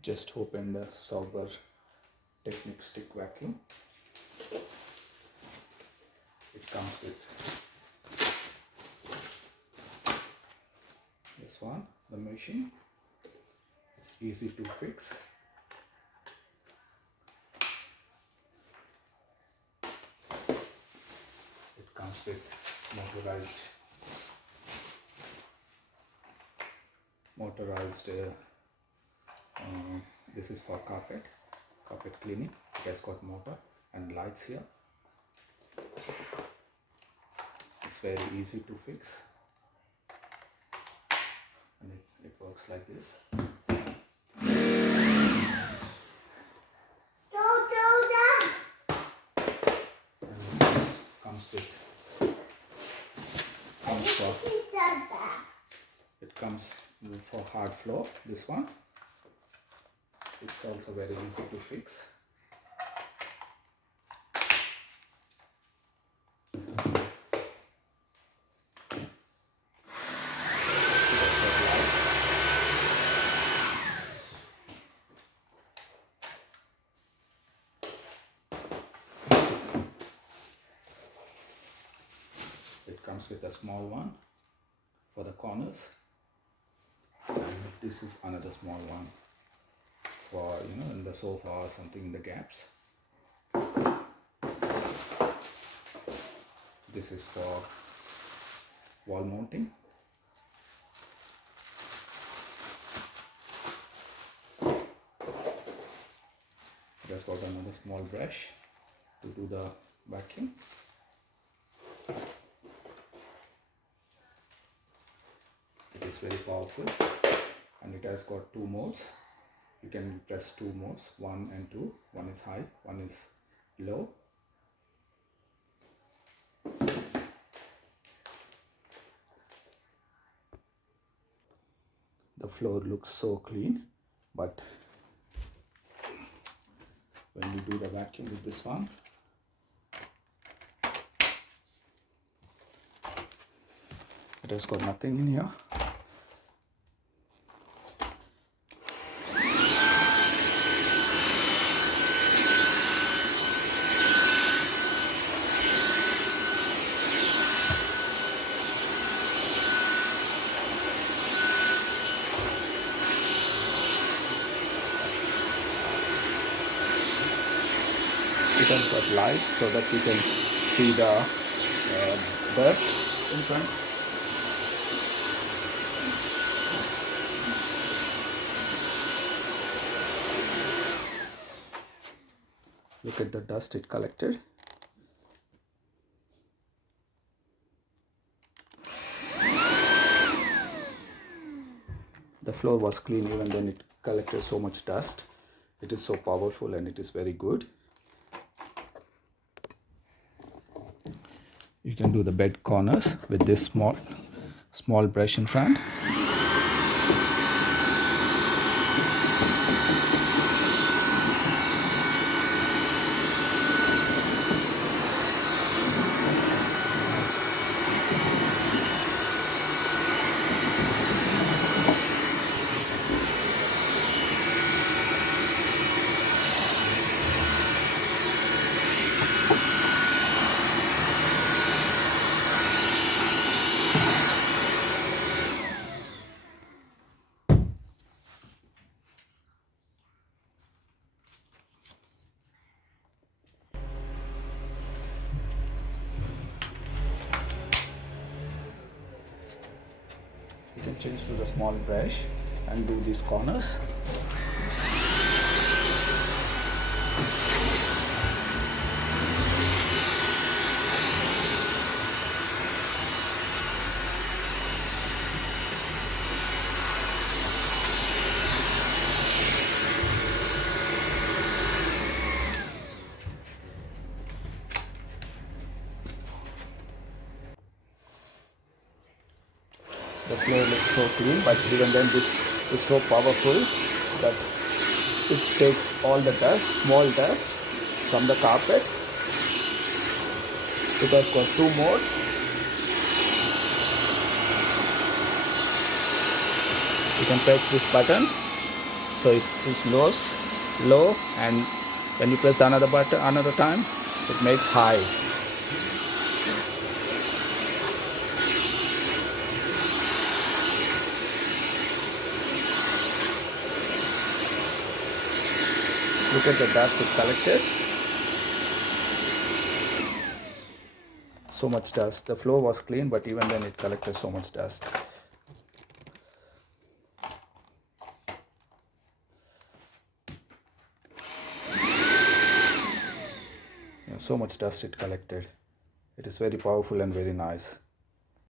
Just open the Sauber Technic stick vacuum. It comes with this one, the machine. It's easy to fix. It comes with motorized this is for carpet cleaning. It has got motor and lights here. It's very easy to fix, and it works like this. It comes for hard floor, this one. It's also very easy to fix. It comes with a small one for the corners, and this is another small one for, in the sofa or something, in the gaps. This is for wall mounting. Just got another small brush to do the vacuum. It is very powerful, and it has got two modes. You can press two modes, 1 and 2. One is high, one is low. The floor looks so clean, but when we do the vacuum with this one, it has got nothing in here. It has got lights so that you can see the dust in front. Look at the dust it collected. The floor was clean, even then it collected so much dust. It is so powerful and it is very good. You can do the bed corners with this small brush in front. You can change to the small brush and do these corners. The floor looks so clean, but even then this is so powerful that it takes all the dust, small dust from the carpet. It has got two modes. You can press this button So it is low, and when you press the another button another time, it makes high. Look at the dust it collected. So much dust. The floor was clean, but even then it collected so much dust. So much dust it collected. It is very powerful and very nice.